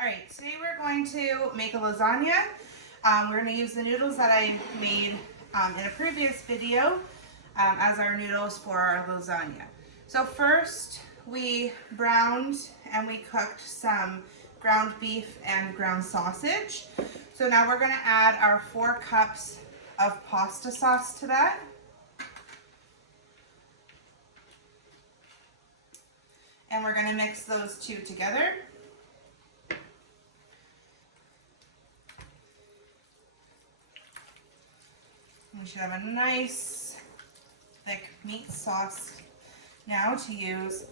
All right, today we're going to make a lasagna. We're going to use the noodles that I made in a previous video as our noodles for our lasagna. So first we browned and we cooked some ground beef and ground sausage. So now we're going to add our 4 cups of pasta sauce to that. And we're going to mix those two together. We should have a nice thick meat sauce now to use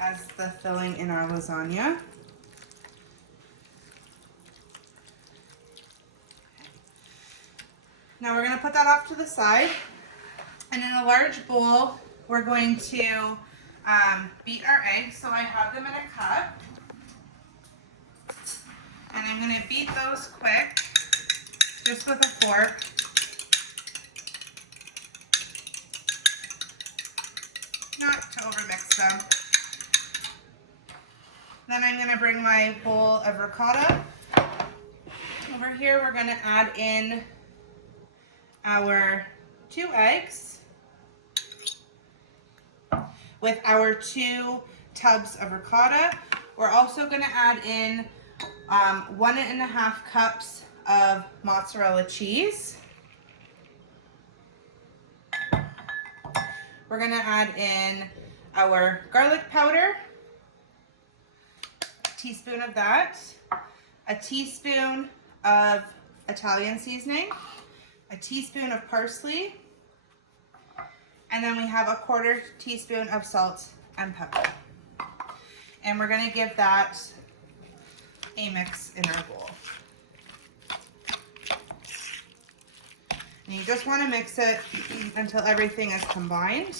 as the filling in our lasagna. Now we're going to put that off to the side, and in a large bowl we're going to beat our eggs. So I have them in a cup, and I'm going to beat those quick just with a fork. Not to overmix them. Then I'm going to bring my bowl of ricotta. Over here we're going to add in our 2 eggs with our 2 tubs of ricotta. We're also going to add in 1.5 cups of mozzarella cheese. We're going to add in our garlic powder, a teaspoon of that, a teaspoon of Italian seasoning, a teaspoon of parsley, and then we have a 1/4 teaspoon of salt and pepper. And we're going to give that a mix in our bowl. And you just want to mix it until everything is combined.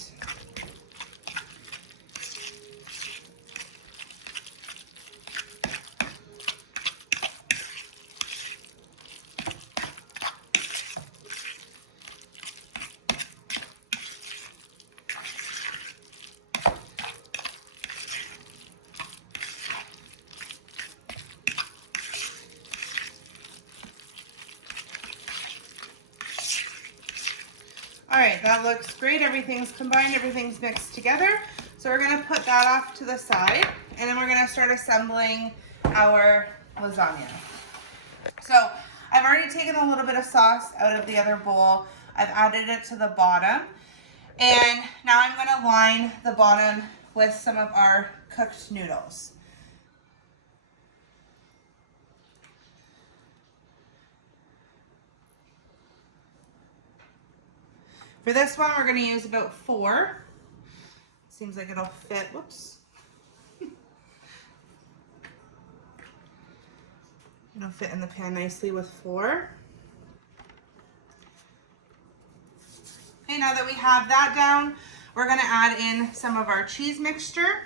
All right, that looks great. Everything's combined, everything's mixed together. So we're gonna put that off to the side, and then we're gonna start assembling our lasagna. So I've already taken a little bit of sauce out of the other bowl. I've added it to the bottom. And now I'm gonna line the bottom with some of our cooked noodles. For this one, we're going to use about 4. Seems like it'll fit. Whoops. It'll fit in the pan nicely with 4. Okay, now that we have that down, we're going to add in some of our cheese mixture.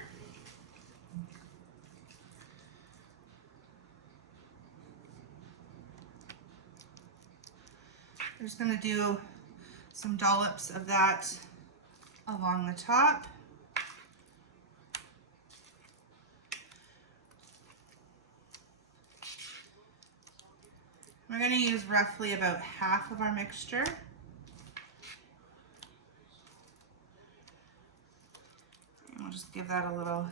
I'm just going to do some dollops of that along the top. We're going to use roughly about half of our mixture. And we'll just give that a little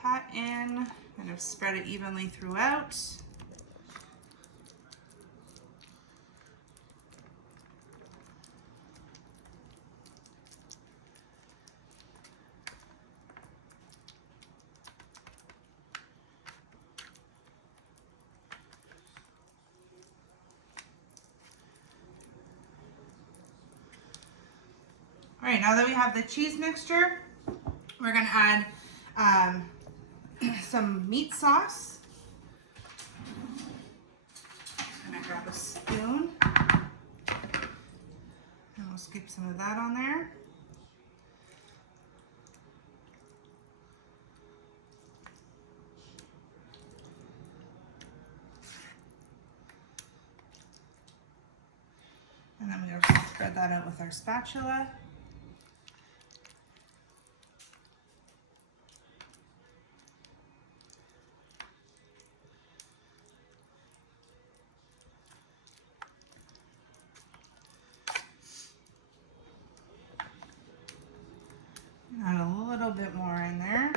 pat in, kind of spread it evenly throughout. All right, now that we have the cheese mixture, we're going to add some meat sauce. I'm going to grab a spoon, and we'll scoop some of that on there. And then we'll spread that out with our spatula. Add a little bit more in there.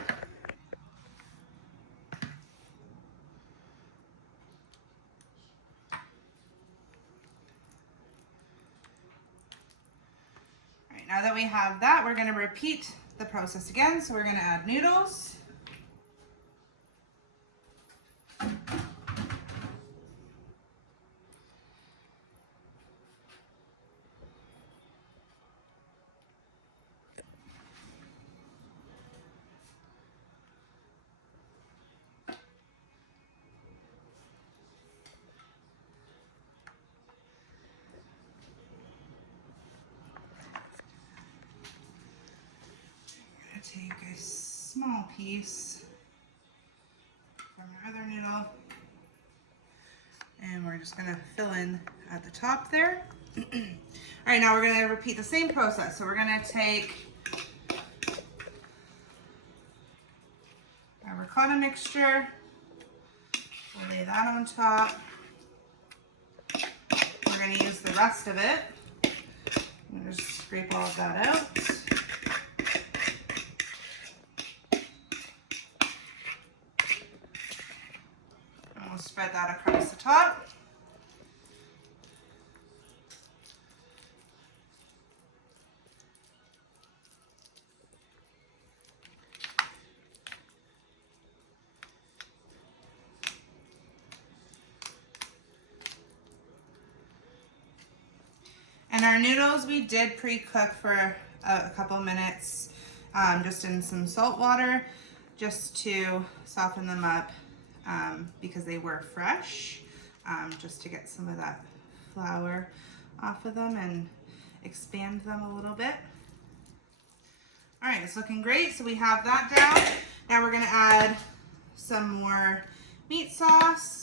All right, now that we have that, we're gonna repeat the process again. So we're gonna add noodles. Take a small piece from our other noodle and we're just gonna fill in at the top there. All right, now we're gonna repeat the same process. So we're gonna take our ricotta mixture, we'll lay that on top. We're gonna use the rest of it. I'm gonna just scrape all of that out. We'll spread that across the top. And our noodles we did pre-cook for a couple minutes, just in some salt water, just to soften them up. Because they were fresh, just to get some of that flour off of them and expand them a little bit. All right, it's looking great. So we have that down. Now we're gonna add some more meat sauce.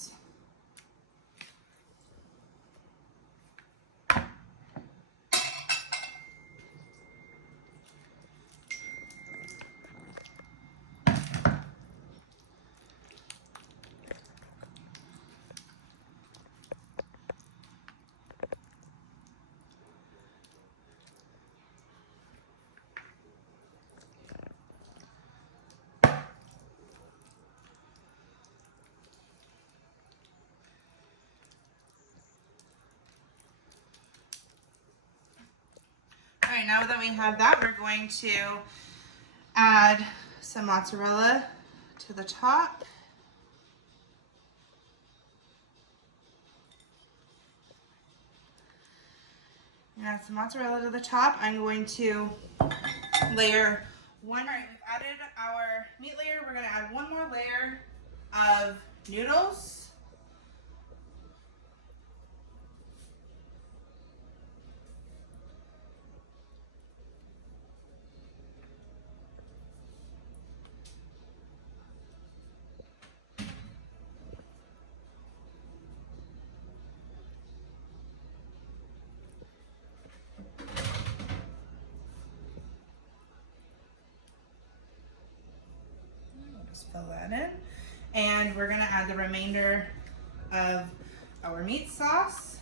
All right, now that we have that, we're going to add some mozzarella to the top. Add some mozzarella to the top. I'm going to layer one. All right, we've added our meat layer. We're going to add one more layer of noodles. Just fill that in. And we're gonna add the remainder of our meat sauce.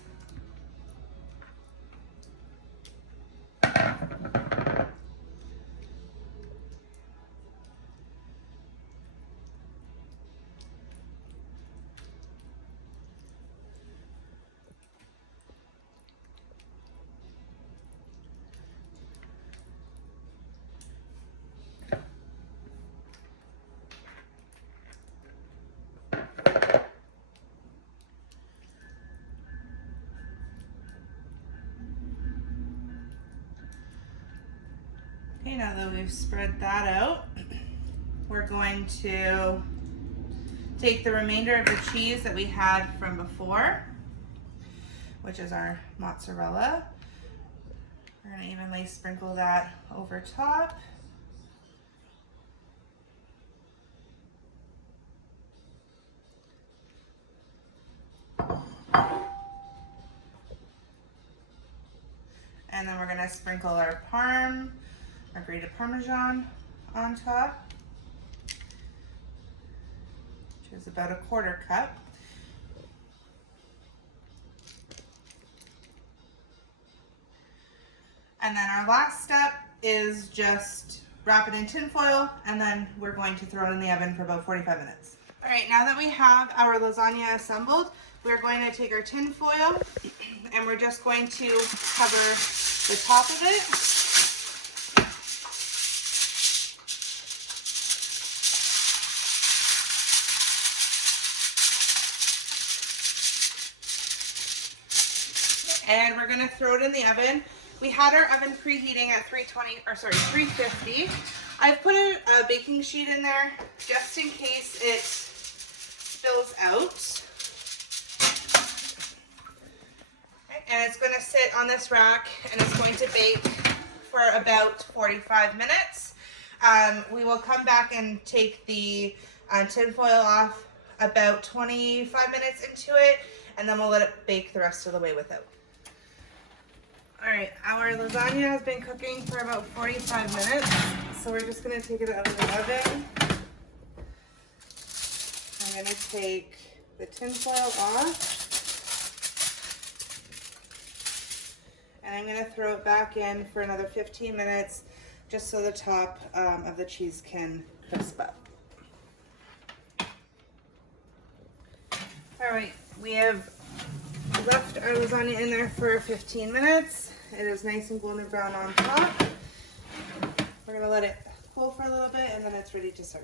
Okay, now that we've spread that out, we're going to take the remainder of the cheese that we had from before, which is our mozzarella. We're going to evenly sprinkle that over top. And then we're going to sprinkle our grated Parmesan on top, which is about a 1/4 cup. And then our last step is just wrap it in tin foil, and then we're going to throw it in the oven for about 45 minutes. All right, now that we have our lasagna assembled, we're going to take our tin foil and we're just going to cover the top of it. And we're gonna throw it in the oven. We had our oven preheating at 350. I've put a baking sheet in there just in case it spills out. And it's gonna sit on this rack and it's going to bake for about 45 minutes. We will come back and take the tin foil off about 25 minutes into it, and then we'll let it bake the rest of the way without. All right, our lasagna has been cooking for about 45 minutes, so we're just gonna take it out of the oven. I'm gonna take the tin foil off, and I'm gonna throw it back in for another 15 minutes, just so the top of the cheese can crisp up. All right, we have left our lasagna in there for 15 minutes. It is nice and golden brown on top. We're gonna let it cool for a little bit and then it's ready to serve.